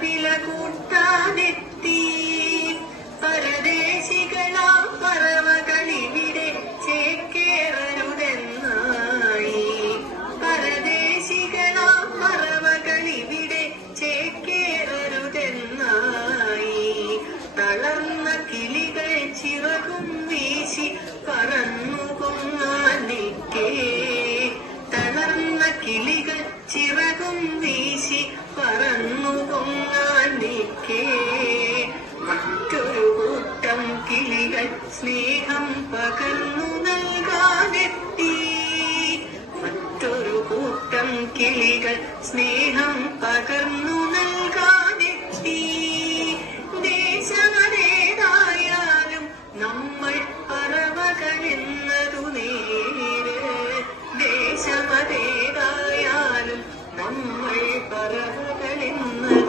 വില കൂട്ടാനെത്തി. പരദേശികളാം പറവകളിവിടെ ചേക്കേറരുതെന്നായി. പരദേശികളാം പറവകളിവിടെ ചേക്കേറരുതെന്നായി. തളർന്ന കിളികൾ ചിറകും വീശി പറന്നു കൊങ്ങാനിക്കേ. തളർന്ന കിളികൾ ചിറകും വീശി പറന്നു കൊങ്ങാനിക്കേ. മറ്റൊരു കൂട്ടം കിളികൾ സ്നേഹം പകർന്നു നൽകാനെത്തി. മറ്റൊരു കൂട്ടം കിളികൾ സ്നേഹം പകർന്നു നൽകാനെത്തി. ദേശമതേതായാലും നമ്മൾ പറവകളെന്നതു നേര്. ദേശമതേതായാലും നമ്മൾ പറവകളെന്നതു